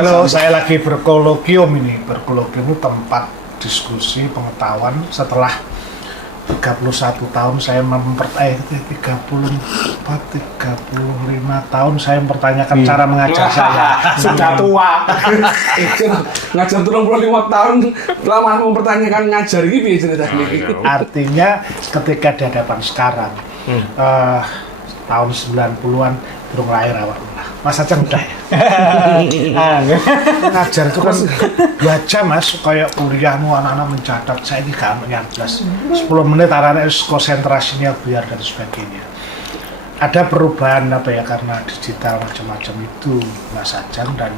Kalau saya lagi berkolokium itu tempat diskusi pengetahuan setelah 31 tahun saya 35 tahun saya mempertanyakan cara mengajar saya. Sudah tua. Ngajar 35 tahun lama mempertanyakan ngajar ini piye ceritanya. Artinya ketika di hadapan sekarang tahun 90-an belum lahir awak. Mas Ajeng udah ya? Ngajar itu kan 2 jam mas, kayak kuliahmu anak-anak mencatat, saya ini gak nyablas 10 menit anak-anak konsentrasinya biar dan sebagainya. Ada perubahan apa ya, karena digital macam-macam itu Mas Ajeng, dan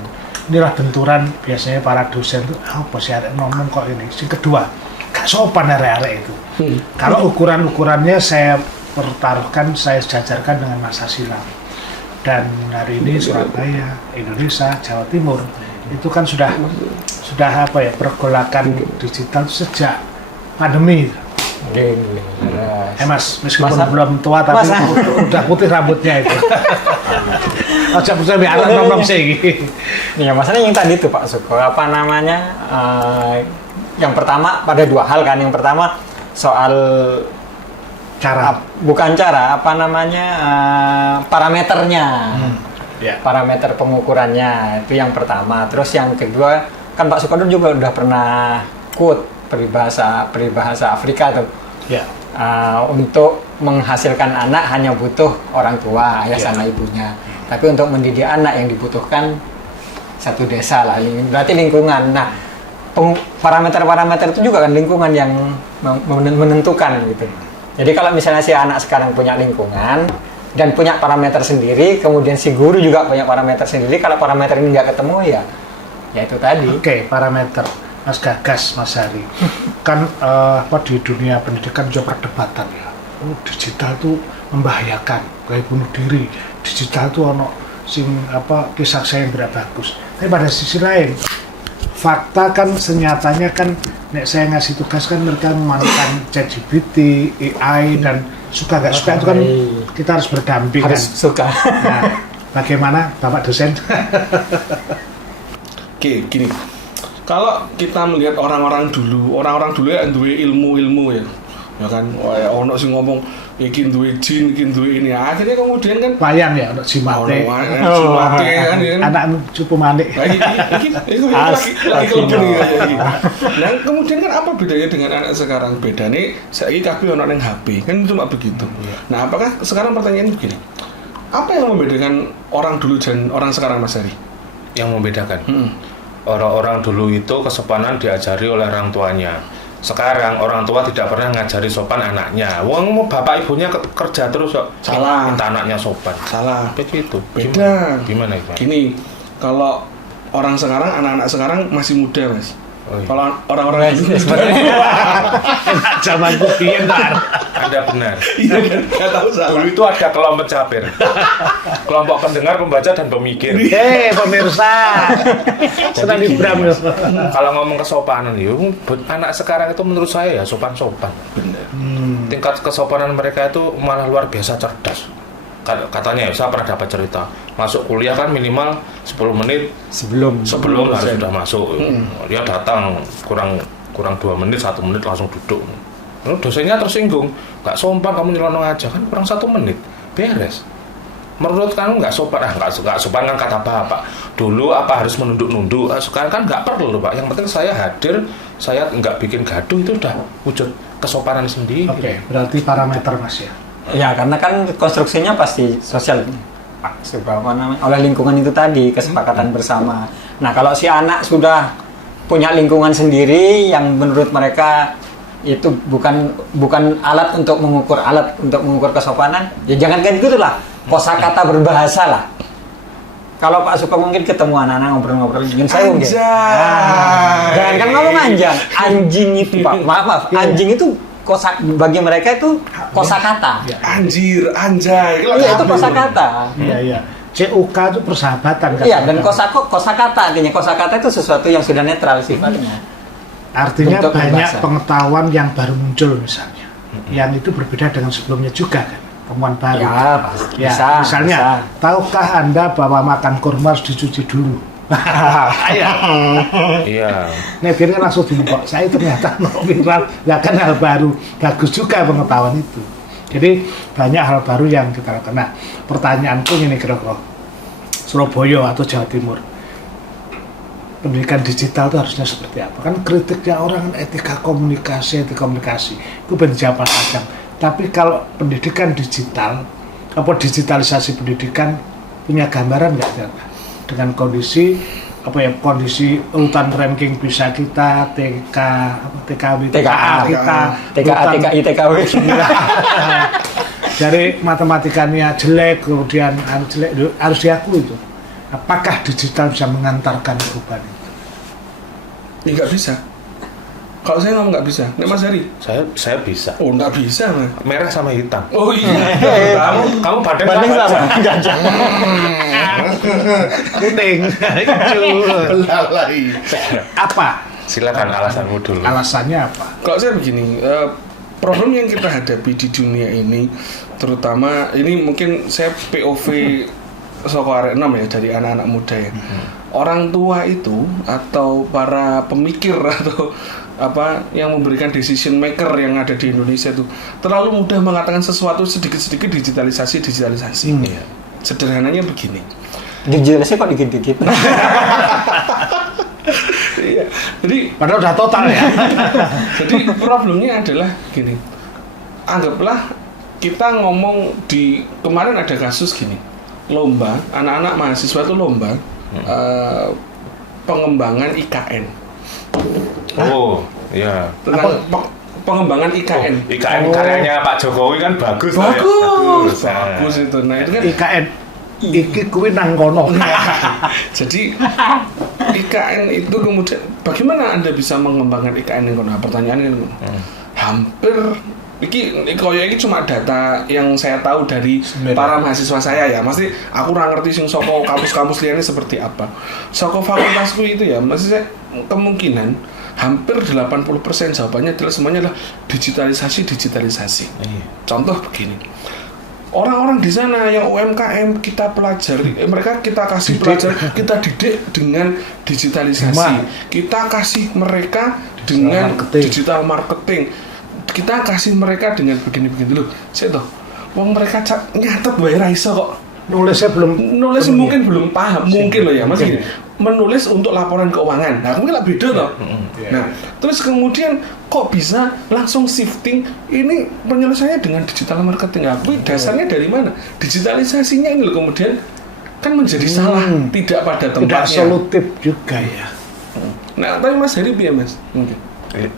inilah benturan biasanya para dosen itu, apa sih ada ngomong kok ini. Yang kedua, gak sopan arek-arek itu. Kalau ukuran-ukurannya saya pertaruhkan, saya sejajarkan dengan masa silam. Dan hari ini Surabaya, Indonesia, Jawa Timur itu kan sudah apa ya, pergolakan digital sejak pandemi. Mas, meskipun belum tua tapi udah putih rambutnya itu. Aja bisa biar nom sih. Ya masalahnya yang tadi itu Pak Suko, apa namanya? Yang pertama pada 2 hal kan. Yang pertama soal parameternya, parameter pengukurannya itu yang pertama. Terus yang kedua kan Pak Sukodo juga udah pernah quote peribahasa Afrika tuh, untuk menghasilkan anak hanya butuh orang tua, ayah sama ibunya. Tapi untuk mendidik anak yang dibutuhkan satu desa lah, berarti lingkungan. Nah, parameter-parameter itu juga kan lingkungan yang menentukan gitu. Jadi kalau misalnya si anak sekarang punya lingkungan dan punya parameter sendiri, kemudian si guru juga punya parameter sendiri, kalau parameter ini nggak ketemu ya itu tadi. Oke, parameter. Mas Gagas, Mas Hari. Kan di dunia pendidikan juga perdebatan ya. Digital itu membahayakan, kayak bunuh diri. Digital itu kisah saya yang tidak bagus. Tapi pada sisi lain, fakta kan senyatanya kan nek saya ngasih tugas kan mereka memanfaatkan ChatGPT, AI dan suka nggak suka itu kan kita harus berdamping harus kan. Suka. Nah, bagaimana Bapak dosen? Oke, gini. Kalau kita melihat orang-orang dulu ya duwe ilmu ya. Ya kan, ono sing ngomong iki duwe jin, iki duwe ini. Akhirnya kemudian kan wayang ya untuk Jimate. Jimate kan ya. Anak cupu manik. Iki lagi kelebon iki. Nah, kemudian kan apa bedanya dengan anak sekarang? Bedanya saiki kabeh ono ning HP. Kan cuma begitu. Nah, apakah sekarang pertanyaannya begini. Apa yang membedakan orang dulu dan orang sekarang, Mas Hari? Yang membedakan? Orang-orang dulu itu kesopanan diajari oleh orang tuanya. Sekarang orang tua tidak pernah ngajari sopan anaknya. Wong bapak ibunya kerja terus kok. Salah. Minta anaknya sopan. Salah. Begitu. Beda. Gimana itu? Gini, kalau orang sekarang, anak-anak sekarang masih muda, Mas. Kalau orang-orang dulu zaman kupian kan. Anda benar. Iya kan, nggak tahu salah. Dulu itu ada kelompok capir, kelompok pendengar, pembaca dan pemikir. Pemirsa, senang di Bram. Kalau ngomong kesopanan, anak sekarang itu menurut saya ya sopan-sopan. Tingkat kesopanan mereka itu malah luar biasa cerdas. Katanya ya, saya pernah dapat cerita masuk kuliah kan minimal 10 menit sebelum harus sudah masuk. Dia datang kurang 2 menit, 1 menit langsung duduk. Lalu dosennya tersinggung, nggak sopan kamu nyelonong aja, kan kurang 1 menit beres. Menurut kamu nggak sopan? Nggak sopan kan kata bapak. Dulu apa harus menunduk-nunduk? Sekarang kan nggak perlu Pak. Yang penting saya hadir, saya nggak bikin gaduh, itu udah wujud kesopanan sendiri. Oke, berarti parameter Mas ya. Ya, karena kan konstruksinya pasti sosial, Pak. Oleh lingkungan itu tadi, kesepakatan bersama. Nah, kalau si anak sudah punya lingkungan sendiri yang menurut mereka itu bukan alat untuk mengukur kesopanan, ya jangan kayak gitu lah. Kosakata berbahasa lah. Kalau Pak Suko mungkin ketemu anak-anak ngobrol-ngobrol ingin saya mungkin. Jangan kan ngomong anjing itu Pak. Maaf, anjing itu bagi mereka itu kosakata. Anjir, anjay. Iya, itu kosakata. Iya. CUK itu persahabatan kan. Iya, dan kosakata artinya kosakata itu sesuatu yang sudah netral sifatnya. Artinya bentuk banyak bahasa. pengetahuan yang baru muncul misalnya. Yang itu berbeda dengan sebelumnya juga kan. Temuan baru. Ya, pasti. Bisa, Misalnya, bisa. tahukah Anda bahwa makan kurma harus dicuci dulu? Iya. Netizen kan langsung bingung kok, saya ternyata viral, ya kan hal baru, bagus juga pengetahuan itu. Jadi banyak hal baru yang kita lakukan. Nah, pertanyaanku ini kira-kira Surabaya atau Jawa Timur, pendidikan digital itu harusnya seperti apa? Kan kritiknya orang kan etika komunikasi itu penjawab panjang. Tapi kalau pendidikan digital, apa digitalisasi pendidikan punya gambaran nggak dengan kondisi kondisi urutan ranking bisa kita TKW TKA kita TKI TKW dari matematikanya jelek kemudian jelek harus diakui itu. Apakah digital bisa mengantarkan perubahan itu? Nggak bisa. Kalau saya ngomong nggak bisa, nek Mas Heri? Saya bisa. Oh nggak bisa, Mas. Merah sama hitam. Oh iya. Kamu banding sama gajah. Kuning, hijau. Belalai. Apa? Silakan alasanmu dulu. Alasannya apa? Kalau saya begini, problem yang kita hadapi di dunia ini, terutama ini mungkin saya POV Soko Arek 6 ya, dari anak-anak muda ya. Orang tua itu atau para pemikir atau yang memberikan decision maker yang ada di Indonesia itu terlalu mudah mengatakan sesuatu sedikit-sedikit digitalisasi. Iya. Sederhananya begini. Digitalisasi kok dikit-dikit. Iya. Jadi Padahal udah total ya. jadi problemnya adalah gini. Anggaplah kita ngomong di kemarin ada kasus gini. Lomba, anak-anak mahasiswa itu lomba pengembangan IKN. Oh, iya. Tentang pengembangan IKN. IKN karyanya Pak Jokowi kan bagus. Bagus itu. Nah, itu kan IKN iki kuwi nang kono. jadi IKN itu kemudian bagaimana Anda bisa mengembangkan IKN yang kono? Pertanyaannya hampir ini cuma data yang saya tahu dari para mahasiswa saya ya. Masih aku ora ngerti sing saka kampus-kampus liane seperti apa. Saka fakultasku itu ya, masih saya kemungkinan hampir 80% jawabannya adalah semuanya adalah digitalisasi. Contoh begini. Orang-orang di sana yang UMKM kita pelajari, mereka kita kasih pelajaran, kita didik dengan digitalisasi. Kita kasih mereka dengan digital marketing. Kita kasih mereka dengan begini-begini dulu. Saya toh, wong mereka nyatet wae ra iso kok. Nulis Mungkin belum paham, mungkin loh ya, Mas. Menulis untuk laporan keuangan. Nah, mungkin lah beda toh. Nah, terus kemudian kok bisa langsung shifting ini penyelesaiannya dengan digital marketing. Tapi dasarnya dari mana? Digitalisasinya ini loh kemudian kan menjadi salah, tidak pada tempatnya. Tidak solutif juga ya. Nah, tapi Mas Heri piye, Mas? Mungkin.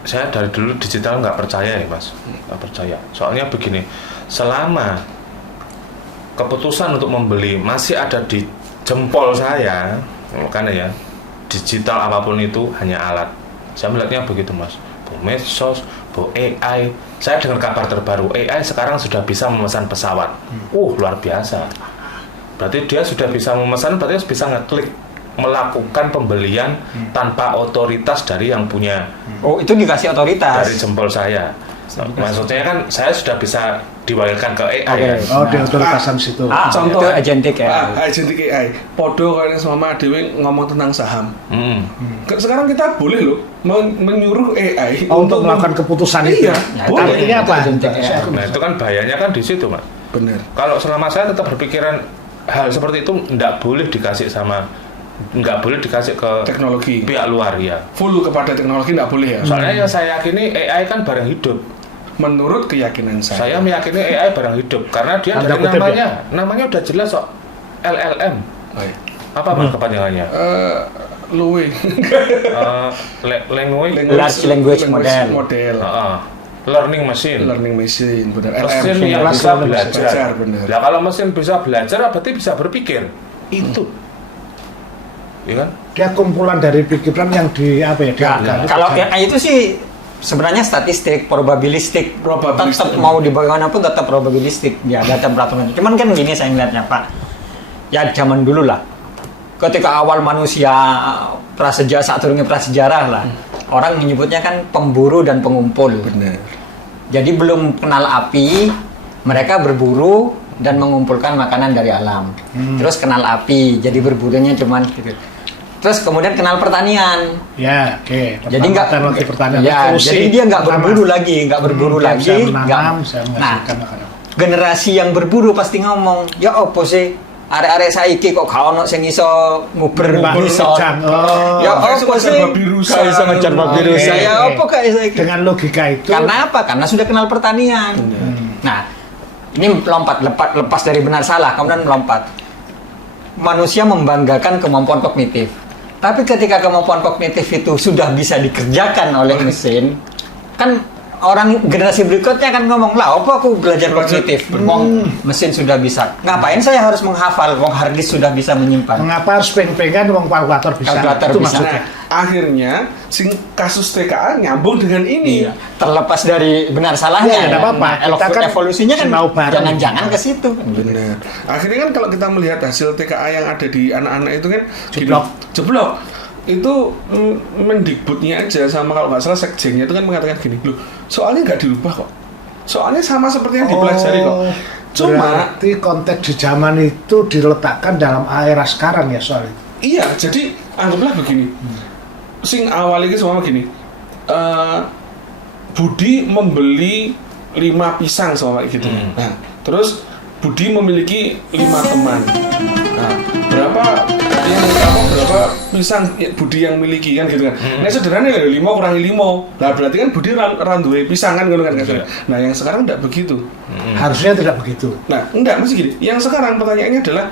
Saya dari dulu digital nggak percaya ya, Mas. Nggak percaya. Soalnya begini, selama keputusan untuk membeli masih ada di jempol saya, makanya ya, digital apapun itu hanya alat. Saya melihatnya begitu, Mas. Medsos, AI. Saya dengar kabar terbaru, AI sekarang sudah bisa memesan pesawat. Luar biasa. Berarti dia sudah bisa memesan, berarti bisa ngeklik melakukan pembelian tanpa otoritas dari yang punya. Oh, itu dikasih otoritas dari jempol saya. Maksudnya kan saya sudah bisa diwakilkan ke AI. Oh, di otoritasan situ. Contoh itu agentic ya. Agentic AI. Podo kayaknya sama Dewi ngomong tentang saham. Sekarang kita boleh loh menyuruh AI untuk melakukan keputusan itu. Iya, boleh. Artinya apa? Nah, itu kan bahayanya kan di situ, Mas. Benar. Kalau selama saya tetap berpikiran hal seperti itu nggak boleh dikasih ke teknologi pihak luar ya. Full kepada teknologi nggak boleh ya. Soalnya yang saya yakini AI kan barang hidup. Menurut keyakinan saya meyakini AI barang hidup karena dia dari namanya udah jelas kok, LLM. Apa kepanjangannya? Large language model. Learning machine, benar. Mesin yang bisa belajar. Benar. Ya kalau mesin bisa belajar, berarti bisa berpikir. Itu, ya kan? Dia kumpulan dari pikiran yang Kalau AI itu sih sebenarnya statistik, probabilistik. Tetap mau bagaimanapun tetap probabilistik. Ya, data peraturan. Cuman kan gini saya ngeliatnya, Pak. Ya zaman dulu lah. Ketika awal manusia saat turunnya prasejarah lah. Orang menyebutnya kan pemburu dan pengumpul. Benar. Jadi belum kenal api, mereka berburu dan mengumpulkan makanan dari alam. Terus kenal api, jadi berburunya cuman gitu. Terus kemudian kenal pertanian. Ya, oke. Jadi nggak teknologi pertanian. Ya, Revolusi jadi dia nggak pertama. berburu lagi, nggak berburu Dia lagi. bisa menanam, nggak- bisa Nah, menghasilkan makanan. generasi yang berburu pasti ngomong, ya opo sih arek-arek saiki kok gak ono sing iso nguber Mbak bisa. Ujang, oh. Ya Gak iso opo ngejar sih? babi rusa. Gak iso ngejar babi Oke. rusa. Ya opo gak iso iki? Dengan logika itu, Karena apa? Karena sudah kenal pertanian. Nah, ini lepas dari benar salah, kemudian melompat. Manusia membanggakan kemampuan kognitif. Tapi ketika kemampuan kognitif itu sudah bisa dikerjakan oleh mesin, kan orang generasi berikutnya akan ngomong, lah apa aku belajar kognitif? Mesin sudah bisa. Ngapain saya harus menghafal? Wong hard disk sudah bisa menyimpan. mengapa harus peng-pengan wong kalkulator bisa? Kalkulator Itu bisa. maksudnya. Akhirnya kasus TKA nyambung dengan ini. Iya. Terlepas dari benar salahnya, Ya, nggak apa-apa. Kita kan evolusinya kan sinau bareng. jangan-jangan ke situ. Benar. Akhirnya kan kalau kita melihat hasil TKA yang ada di anak-anak itu kan Jeblok. Jeblok. Itu Mendikbudnya aja sama kalau nggak salah sekjennya itu kan mengatakan gini, loh soalnya nggak dirubah kok. Soalnya sama seperti yang dipelajari kok. Cuma berarti konteks di zaman itu diletakkan dalam era sekarang ya soal itu. iya, jadi anggaplah begini. Sing awal ini semua begini. Budi membeli 5 pisang sama gitu. Nah, terus Budi memiliki 5 teman. Nah, berapa pisang Budi yang miliki kan gitu kan. Nah, sederhana ya 5 kurangi 5. Nah, berarti kan Budi randuwe pisang kan gitu kan. Nah, yang sekarang enggak begitu. Harusnya tidak begitu. Nah, enggak masih gini. Yang sekarang pertanyaannya adalah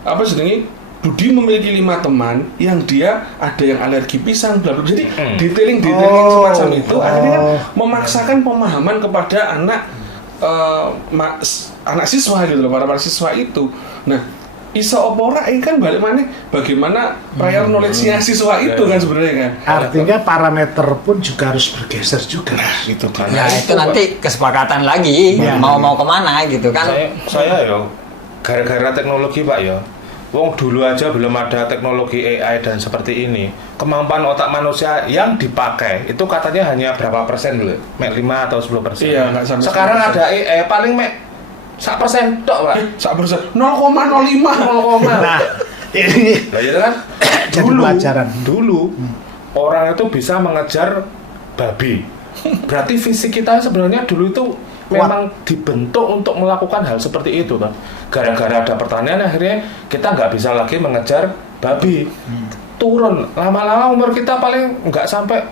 apa sebenarnya Budi memiliki 5 teman yang dia ada yang alergi pisang, bla bla. Jadi detailing semacam itu akhirnya kan memaksakan pemahaman kepada anak anak siswa gitu loh, para siswa itu. Nah, iso opora ini kan balik mana bagaimana prior knowledge-nya siswa itu kan sebenarnya kan. Artinya parameter pun juga harus bergeser juga. Gitu kan. Ya itu nanti kesepakatan lagi Ya. mau kemana gitu kan. Saya yo gara-gara teknologi Pak yo. Wong dulu aja belum ada teknologi AI dan seperti ini. Kemampuan otak manusia yang dipakai itu katanya hanya berapa persen dulu? Mek 5 atau 10%. Iya, nggak sampai Sekarang 10%. ada AI paling mek 1% tok, Pak. 0,05. Nah, ini Lah itu kan jadi pelajaran. Dulu orang itu bisa mengejar babi. Berarti fisik kita sebenarnya dulu itu memang dibentuk untuk melakukan hal seperti itu kan. Gara-gara ada pertanian akhirnya kita nggak bisa lagi mengejar babi. Turun lama-lama umur kita paling nggak sampai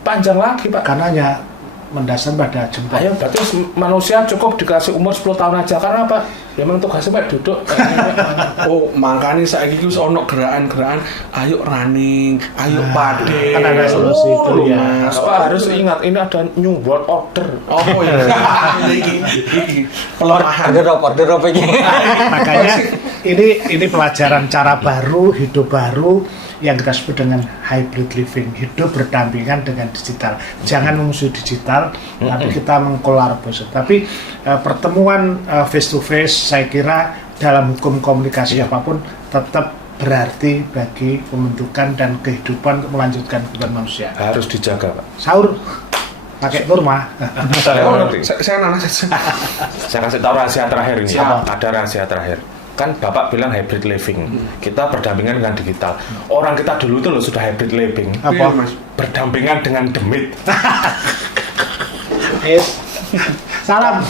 panjang lagi Pak. Karena hanya mendasar pada jempol. Ayo berarti manusia cukup dikasih umur 10 tahun aja karena apa? Memang tugasnya Pak duduk. Oh, makanya saiki ku ono gerakan-gerakan ayo running, ayo pade. Kan ada solusi itu ya. Apa harus ingat ini ada new world order. Oh iya. Iki pelemahan. Order apa ini? Makanya ini pelajaran cara baru, hidup baru yang kita sebut dengan hybrid living, hidup berdampingan dengan digital. Jangan memusuhi digital, tapi kita mengkolaborasi. Tapi pertemuan face to face saya kira dalam hukum komunikasi apapun tetap berarti bagi pembentukan dan kehidupan untuk melanjutkan kehidupan manusia. Harus dijaga Pak. Sahur pakai kurma. Saya nana saja. Saya kasih tahu rahasia terakhir ini. Siap. Ada rahasia terakhir. Kan Bapak bilang hybrid living. Kita berdampingan dengan digital. Orang kita dulu itu loh sudah hybrid living. Apa? Mas? Berdampingan dengan demit. Salam.